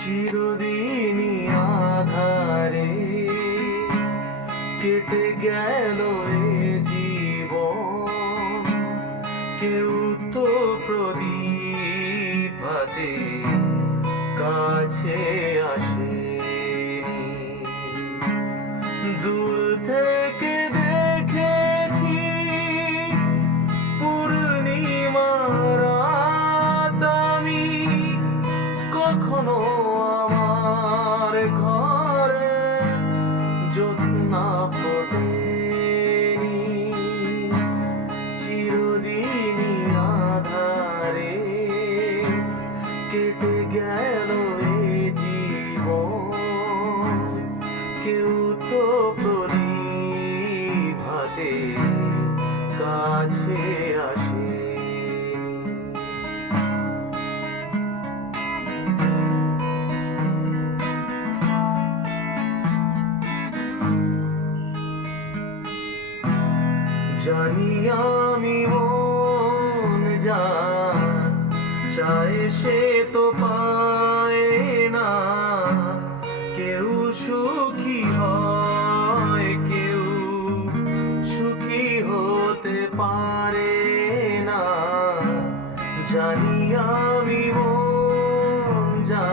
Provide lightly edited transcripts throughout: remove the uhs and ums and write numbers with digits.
চিরদিনই আধারে কেটে গেল এ জীবন, কেউ তো প্রদীপ হাতে কাছে আসেনি। দূর থেকে দেখেছি পূর্ণিমার রাত আমি, কখনো আমার ঘরে জ্যোৎস্না ফোটেনি। চিরদিনই আধারে কেটে গেল এ জীবন, কেউ তো প্রদীপ হাতে কাছে আসে। জানি আমি মন যা চায় সে তো পায় না, কেউ সুখী হয় কেউ সুখী হতে পারে না। জানি আমি মন যা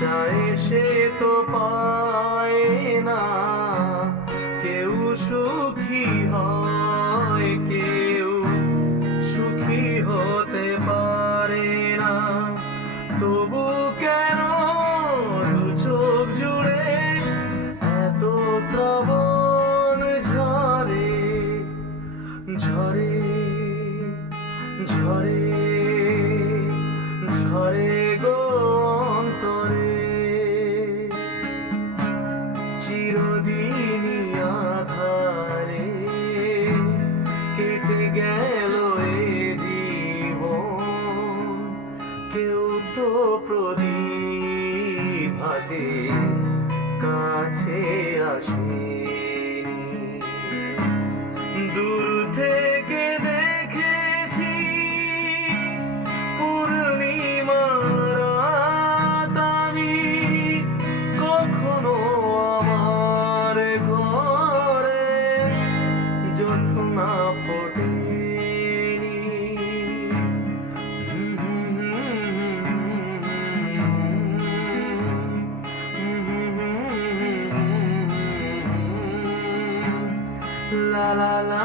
চায় সে তো পায় না, কেউ সুখী হয় কেউ সুখী হতে পারে না। তবু কেন দু চোখ জুড়ে এত শ্রাবণ ঝরে ঝরে ঝরে ঝরে গো অন্তরে। চিরদিনই আধারে কেটে গেল এ জীবন, কেউ তো প্রদীপ হাতে কাছে আসেনি। দূর থেকে দেখেছি পূর্ণিমার রাত আমি, কখনো আমার ঘরে জ্যোৎস্না ফোটেনি। লা লা লা